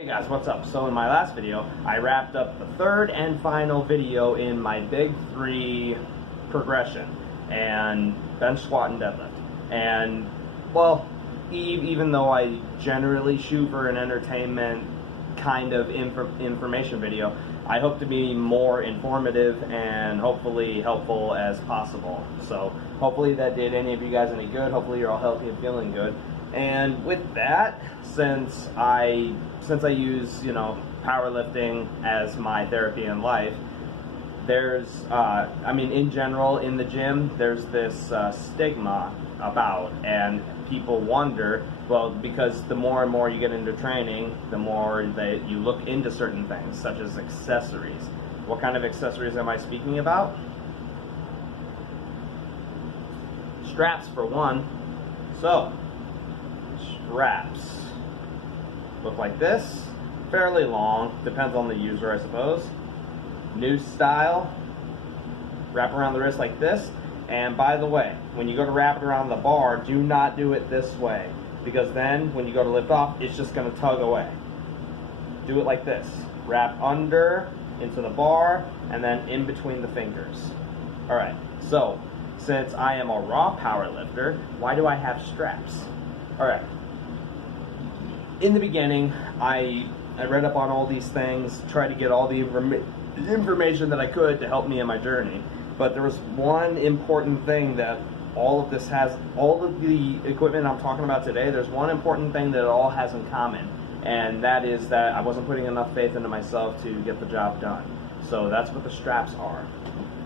Hey guys, what's up? So in my last video, I wrapped up the third and final video in my big three progression, and bench, squat, and deadlift. And well, even though I generally shoot for an entertainment kind of information video, I hope to be more informative and hopefully helpful as possible. So hopefully that did any of you guys any good. Hopefully you're all healthy and feeling good. And with that, since I use, powerlifting as my therapy in life, there's, in general, in the gym, there's this stigma about, and people wonder, well, because the more and more you get into training, the more that you look into certain things, such as accessories. What kind of accessories am I speaking about? Straps, for one. So, straps look like this, fairly long, depends on the user, I suppose. New style, wrap around the wrist like this. And by the way, when you go to wrap it around the bar, do not do it this way, because then when you go to lift off, it's just going to tug away. Do it like this, wrap under into the bar and then in between the fingers. All right, so since I am a raw power lifter, why do I have straps? All right. In the beginning, I read up on all these things, tried to get all the information that I could to help me in my journey. But there was one important thing that all of the equipment I'm talking about today, there's one important thing that it all has in common. And that is that I wasn't putting enough faith into myself to get the job done. So that's what the straps are.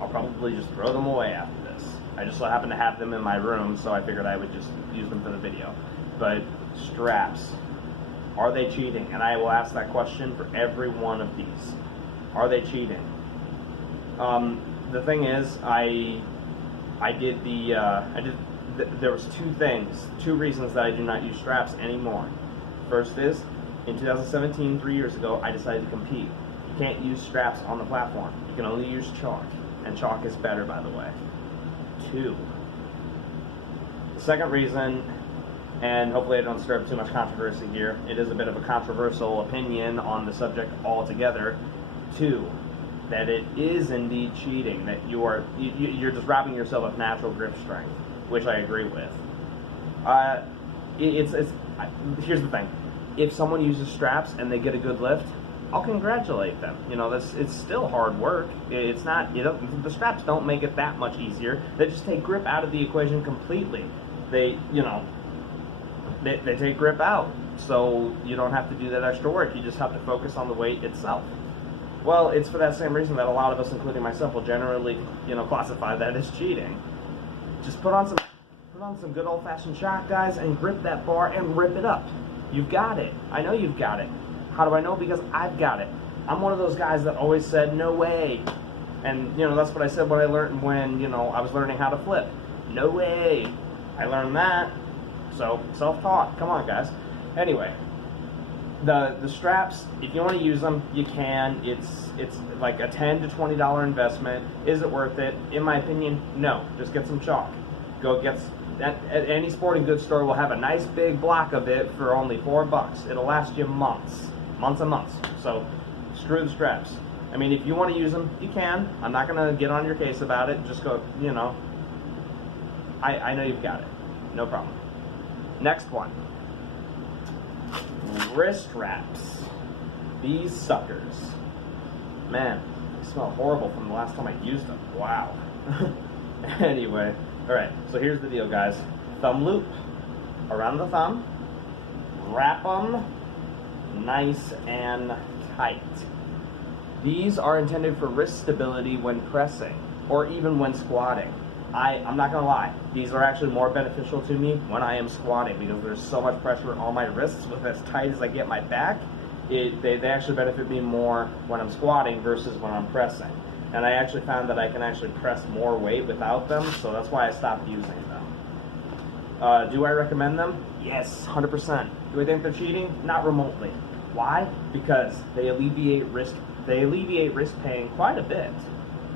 I'll probably just throw them away after this. I just so happen to have them in my room, so I figured I would just use them for the video. But straps. Are they cheating? And I will ask that question for every one of these. Are they cheating? The thing is, there was two reasons that I do not use straps anymore. First is, in 2017, 3 years ago, I decided to compete. You can't use straps on the platform. You can only use chalk, and chalk is better, by the way. Two. The second reason, and hopefully I don't stir up too much controversy here, it is a bit of a controversial opinion on the subject altogether. Two, that it is indeed cheating, that you're just robbing yourself of natural grip strength, which I agree with. Here's the thing: if someone uses straps and they get a good lift, I'll congratulate them. It's still hard work. It's not, the straps don't make it that much easier. They just take grip out of the equation completely. They take grip out, so you don't have to do that extra work. You just have to focus on the weight itself. Well, it's for that same reason that a lot of us, including myself, will generally, classify that as cheating. Just put on some good old-fashioned shock, guys, and grip that bar and rip it up. You've got it. I know you've got it. How do I know? Because I've got it. I'm one of those guys that always said, no way. And, that's what I said when I was learning how to flip. No way. I learned that. So, self-taught. Come on, guys. Anyway, the straps, if you want to use them, you can. It's like a $10 to $20 investment. Is it worth it? In my opinion, no. Just get some chalk. Go get at any sporting goods store will have a nice big block of it for only $4. It'll last you months and months. So, screw the straps. If you want to use them, you can. I'm not going to get on your case about it. Just go, I know you've got it. No problem. Next one. Wrist wraps. These suckers. Man, they smell horrible from the last time I used them. Wow. Anyway, alright, so here's the deal, guys. Thumb loop around the thumb. Wrap them nice and tight. These are intended for wrist stability when pressing, or even when squatting. I'm not gonna lie, these are actually more beneficial to me when I am squatting, because there's so much pressure on my wrists. With as tight as I get my back, they actually benefit me more when I'm squatting versus when I'm pressing. And I actually found that I can actually press more weight without them, so that's why I stopped using them. Do I recommend them? Yes, 100%. Do I think they're cheating? Not remotely. Why? Because they alleviate wrist pain quite a bit.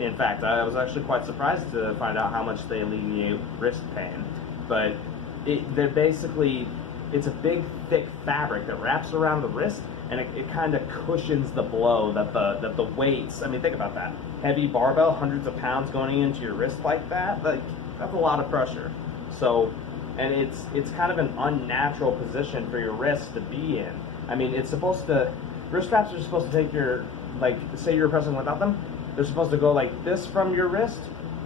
In fact, I was actually quite surprised to find out how much they alleviate wrist pain. But they're basically, it's a big, thick fabric that wraps around the wrist, and it kind of cushions the blow that the weights. I mean, think about that. Heavy barbell, hundreds of pounds going into your wrist like that, that's a lot of pressure. So, and it's kind of an unnatural position for your wrist to be in. I mean, it's supposed to, wrist straps are supposed to take your, like, say you're pressing without them, they're supposed to go like this from your wrist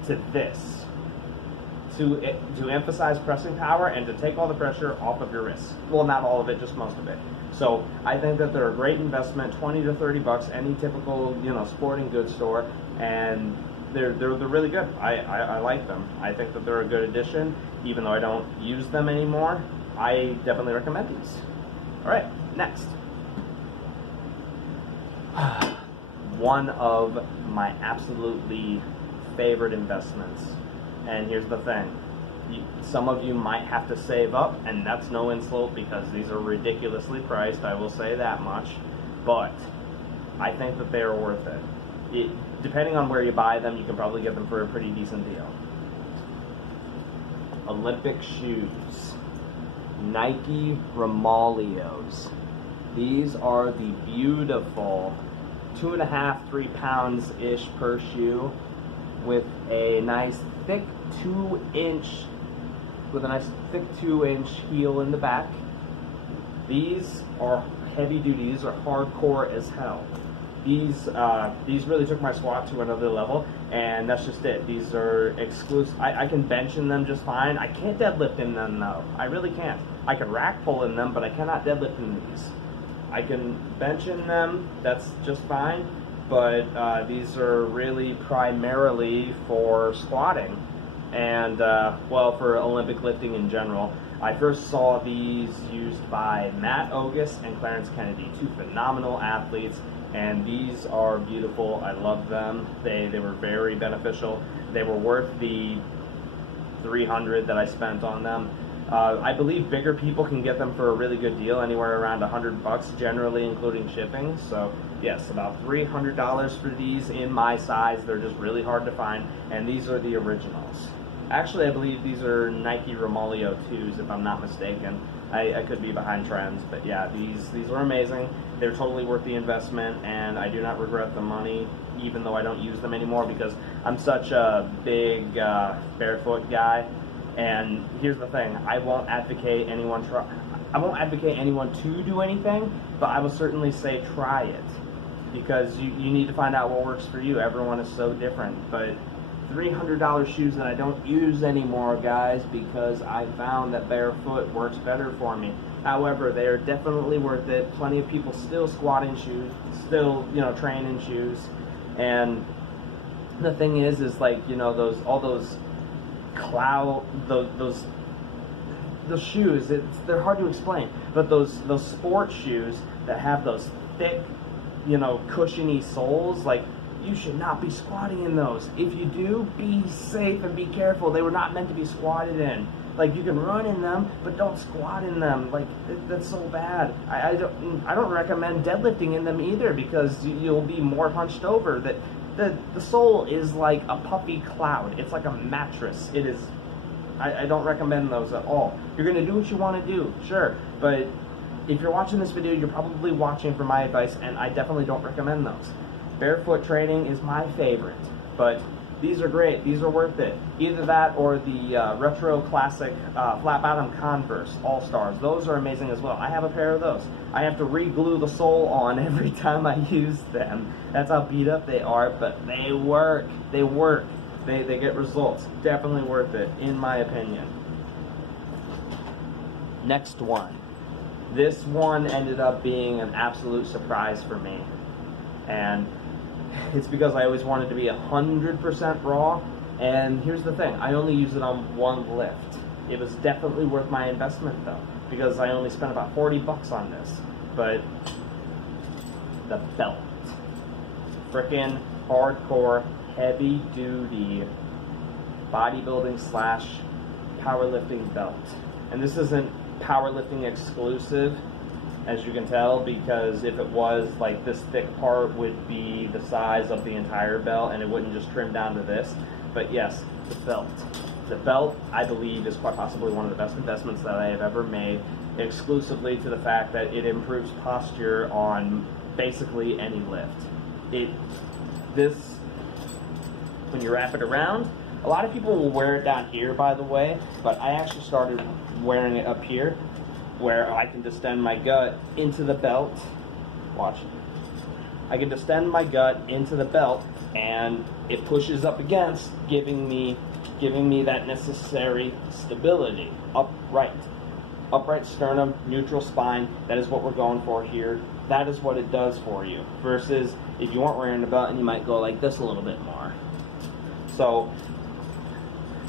to this, to emphasize pressing power and to take all the pressure off of your wrist. Well, not all of it, just most of it. So I think that they're a great investment, 20 to 30 bucks, any typical, you know, sporting goods store, and they're really good. I like them. I think that they're a good addition, even though I don't use them anymore. I definitely recommend these. All right, next. One of my absolutely favorite investments. And here's the thing. Some of you might have to save up, and that's no insult because these are ridiculously priced, I will say that much. But I think that they are worth it. Depending on where you buy them, you can probably get them for a pretty decent deal. Olympic shoes. Nike Romaleos. These are the beautiful 2.5, 3 pounds-ish per shoe with a nice thick 2-inch heel in the back. These are heavy duty. These are hardcore as hell. These really took my squat to another level, and that's just it. These are exclusive. I can bench in them just fine. I can't deadlift in them though. I really can't. I can rack pull in them, but I cannot deadlift in these. I can bench in them, that's just fine, but these are really primarily for squatting and, well, for Olympic lifting in general. I first saw these used by Matt Ogus and Clarence Kennedy, two phenomenal athletes, and these are beautiful. I love them. They were very beneficial. They were worth the $300 that I spent on them. I believe bigger people can get them for a really good deal, anywhere around $100 generally, including shipping. So yes, about $300 for these in my size. They're just really hard to find, and these are the originals. Actually, I believe these are Nike Romaleo 2s, if I'm not mistaken. I could be behind trends, but yeah, these are amazing. They're totally worth the investment, and I do not regret the money, even though I don't use them anymore because I'm such a big barefoot guy. And here's the thing, I won't advocate anyone to do anything, but I will certainly say try it, because you need to find out what works for you. Everyone is so different. But $300 shoes that I don't use anymore, guys, because I found that barefoot works better for me. However, they are definitely worth it. Plenty of people still squat in shoes, still, you know, train in shoes. And the thing is like, you know, those shoes, they're hard to explain, but those sports shoes that have those thick, you know, cushiony soles, like, you should not be squatting in those. If you do, be safe and be careful. They were not meant to be squatted in. Like, you can run in them, but don't squat in them. Like, that's so bad. I don't recommend deadlifting in them either, because you'll be more hunched over. That the sole is like a puffy cloud. It's like a mattress. It is. I don't recommend those at all. You're gonna do what you want to do, sure, but if you're watching this video, you're probably watching for my advice, and I definitely don't recommend those. Barefoot training is my favorite, but these are great. These are worth it. Either that or the retro classic flat bottom Converse All-Stars. Those are amazing as well. I have a pair of those. I have to re-glue the sole on every time I use them. That's how beat up they are, but they work. They work. They get results. Definitely worth it, in my opinion. Next one. This one ended up being an absolute surprise for me. And it's because I always wanted to be 100% raw. And here's the thing, I only use it on one lift. It was definitely worth my investment though, because I only spent about 40 bucks on this. But the belt. Frickin' hardcore, heavy duty bodybuilding / powerlifting belt. And this isn't powerlifting exclusive, as you can tell, because if it was, like, this thick part would be the size of the entire belt and it wouldn't just trim down to this. But yes, the belt. The belt, I believe, is quite possibly one of the best investments that I have ever made. exclusively to the fact that it improves posture on basically any lift. When you wrap it around, a lot of people will wear it down here, by the way, but I actually started wearing it up here where I can distend my gut into the belt. Watch. I can distend my gut into the belt, and it pushes up against, giving me that necessary stability. Upright sternum, neutral spine. That is what we're going for here. That is what it does for you. Versus if you weren't wearing a belt and you might go like this a little bit more. So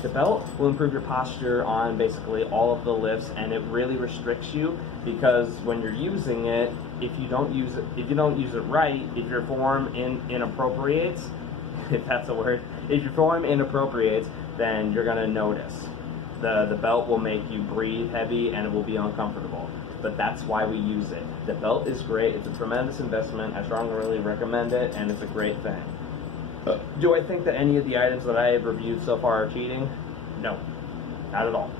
the belt will improve your posture on basically all of the lifts, and it really restricts you, because when you're using it, if you don't use it right, if your form inappropriates, if that's a word, if your form inappropriates, then you're gonna notice. The belt will make you breathe heavy and it will be uncomfortable. But that's why we use it. The belt is great. It's a tremendous investment. I strongly recommend it, and it's a great thing. Do I think that any of the items that I have reviewed so far are cheating? No, not at all.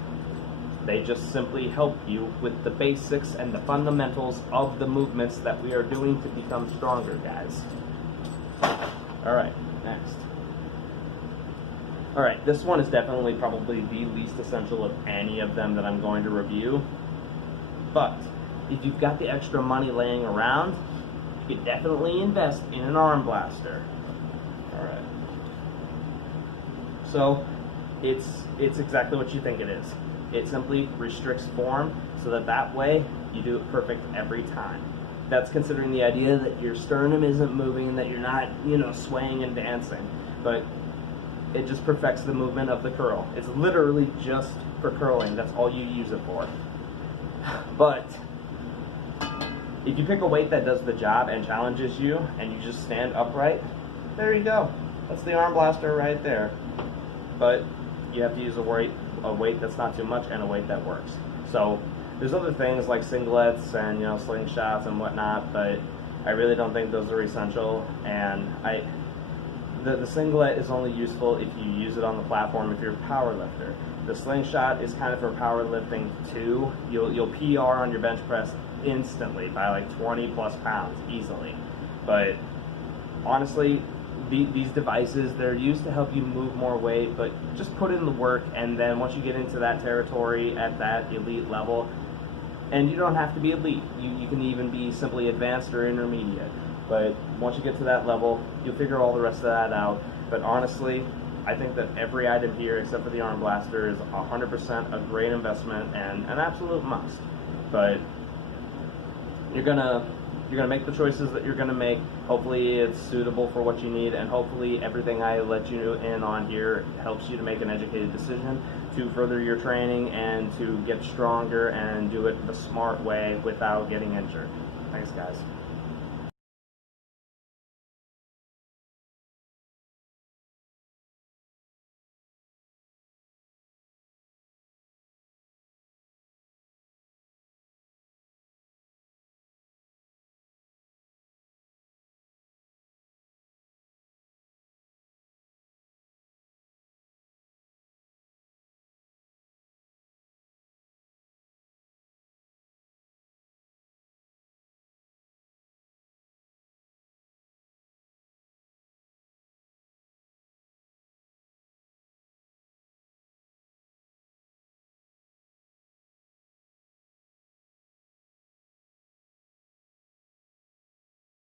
They just simply help you with the basics and the fundamentals of the movements that we are doing to become stronger, guys. Alright, next. Alright, this one is definitely probably the least essential of any of them that I'm going to review. But if you've got the extra money laying around, you could definitely invest in an arm blaster. Alright. So, it's exactly what you think it is. It simply restricts form so that way you do it perfect every time. That's considering the idea that your sternum isn't moving and that you're not, swaying and dancing. But it just perfects the movement of the curl. It's literally just for curling. That's all you use it for. But if you pick a weight that does the job and challenges you, and you just stand upright, there you go. That's the arm blaster right there. But you have to use a weight that's not too much and a weight that works. So there's other things like singlets and slingshots and whatnot, but I really don't think those are essential. And the singlet is only useful if you use it on the platform if you're a power lifter. The slingshot is kind of for powerlifting too. You'll PR on your bench press instantly by like 20 plus pounds easily. But honestly, these devices, they're used to help you move more weight, but just put in the work, and then once you get into that territory at that elite level, and you don't have to be elite, you can even be simply advanced or intermediate. But once you get to that level, you'll figure all the rest of that out. But honestly, I think that every item here, except for the arm blaster, is 100% a great investment and an absolute must. But you're gonna make the choices that you're gonna make. Hopefully it's suitable for what you need, and hopefully everything I let you in on here helps you to make an educated decision to further your training and to get stronger and do it the smart way without getting injured. Thanks, guys.